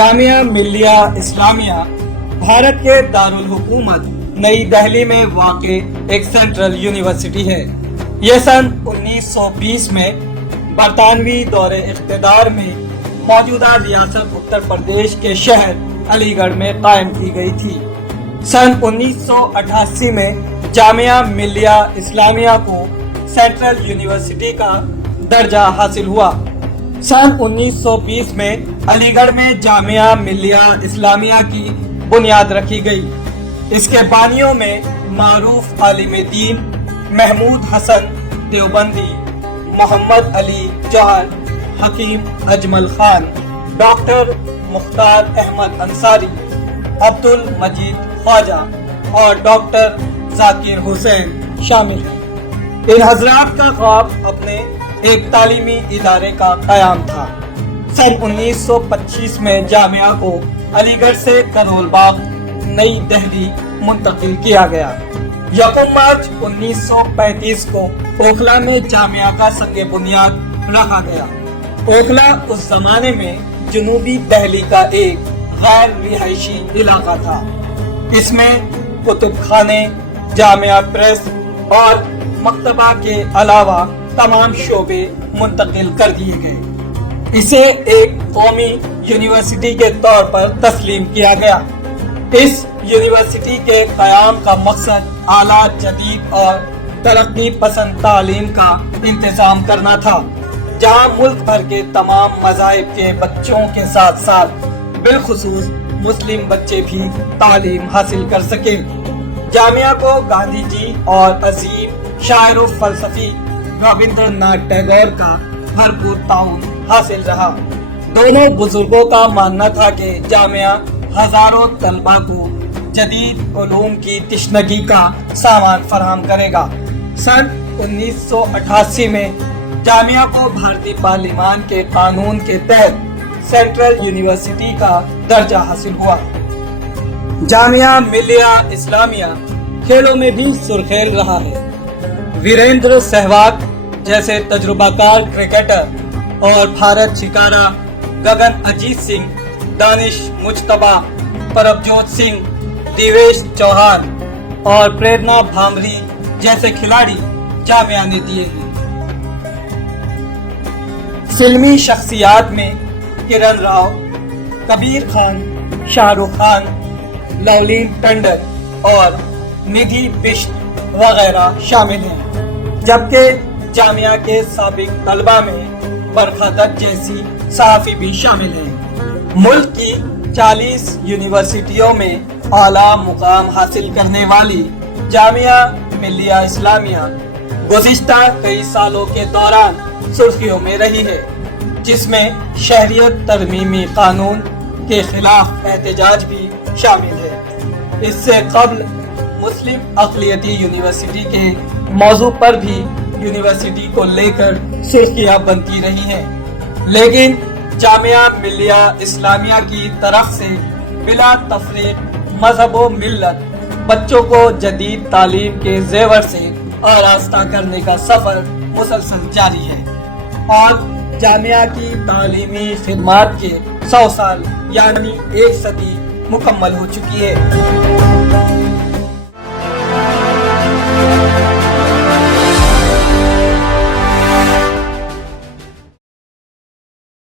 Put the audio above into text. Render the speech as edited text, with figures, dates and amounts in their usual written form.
जामिया मिल्लिया इस्लामिया भारत के दारुल हुकूमत नई दिल्ली में वाक़ एक सेंट्रल यूनिवर्सिटी है। यह सन 1920 में बरतानवी दौरे इख्तिदार में मौजूदा रियासत उत्तर प्रदेश के शहर अलीगढ़ में कायम की गई थी। सन 1988 में जामिया मिल्लिया इस्लामिया को सेंट्रल यूनिवर्सिटी का दर्जा हासिल हुआ। सन 1920 में अलीगढ़ में जामिया मिल्लिया इस्लामिया की बुनियाद रखी गई। इसके बानियों में मारूफ आलिम दीन महमूद हसन देवबंदी, मोहम्मद अली जौहर, हकीम अजमल खान, डॉक्टर मुख्तार अहमद अंसारी, अब्दुल मजीद ख्वाजा और डॉक्टर जाकिर हुसैन शामिल हैं। इन हजरात का ख्वाब अपने एक तालीमी इदारे का कयाम था। सन 1925 में जामिया को अलीगढ़ से करोल बाग नई दिल्ली मुंतकिल किया गया। यकम मार्च 1935 को ओखला में जामिया का संगे बुनियाद रखा गया। ओखला उस जमाने में जनूबी दिल्ली का एक गैर रिहायशी इलाका था। इसमें कुतुब खाने, जामिया प्रेस और मकतबा के अलावा तमाम शोबे मुंतकिल कर दिए गए। इसे एक कौमी यूनिवर्सिटी के तौर पर तस्लीम किया गया। इस यूनिवर्सिटी के क़याम का मकसद आला, जदीद और तरक्की पसंद तालीम का इंतजाम करना था, जहां मुल्क भर के तमाम मज़ाहिब के बच्चों के साथ साथ बिलखुसूस मुस्लिम बच्चे भी तालीम हासिल कर सके। जामिया को गांधी जी और अजीम शायर व फलसफी रविंद्रनाथ टैगोर का भरपूर ताउन हासिल रहा। दोनों बुजुर्गों का मानना था कि जामिया हजारों तलबा को जदीद उलूम की तिश्नगी का सामान फराहम करेगा। सन 1988 में जामिया को भारतीय पार्लिमान के कानून के तहत सेंट्रल यूनिवर्सिटी का दर्जा हासिल हुआ। जामिया मिल्लिया इस्लामिया खेलों में भी सुर्खेल रहा है। वीरेंद्र सहवाग जैसे तजुर्बाकार क्रिकेटर और भारत शिकारा गगन अजीत सिंह, दानिश मुज्तबा, परमजोत सिंह, दिवेश चौहान और प्रेरणा भामरी जैसे खिलाड़ी जामिया ने दिए हैं। फिल्मी शख्सियात में किरण राव, कबीर खान, शाहरुख खान, लवलीन टंडन और निधि बिष्ट वगैरह शामिल हैं। जबकि जामिया के साबिक तलबा में बरखा दत्त जैसी सहाफी भी शामिल हैं। मुल्क की 40 यूनिवर्सिटियों में आला मुकाम हासिल करने वाली जामिया मिल्लिया इस्लामिया गुज़िश्ता कई सालों के दौरान सुर्खियों में रही है, जिसमें शहरियत तरमीमी कानून के खिलाफ एहतजाज भी शामिल है। इससे कबल मुस्लिम अक़लियती यूनिवर्सिटी के मौजू पर भी यूनिवर्सिटी को लेकर सुर्खियां बनती रही हैं, लेकिन जामिया मिल्लिया इस्लामिया की तरफ से बिला तफरीक मजहब व मिल्लत बच्चों को जदीद तालीम के जेवर से आरास्ता करने का सफर मुसलसल जारी है और जामिया की तालीमी खिदमात के 100 साल यानी 1 सदी मुकम्मल हो चुकी है।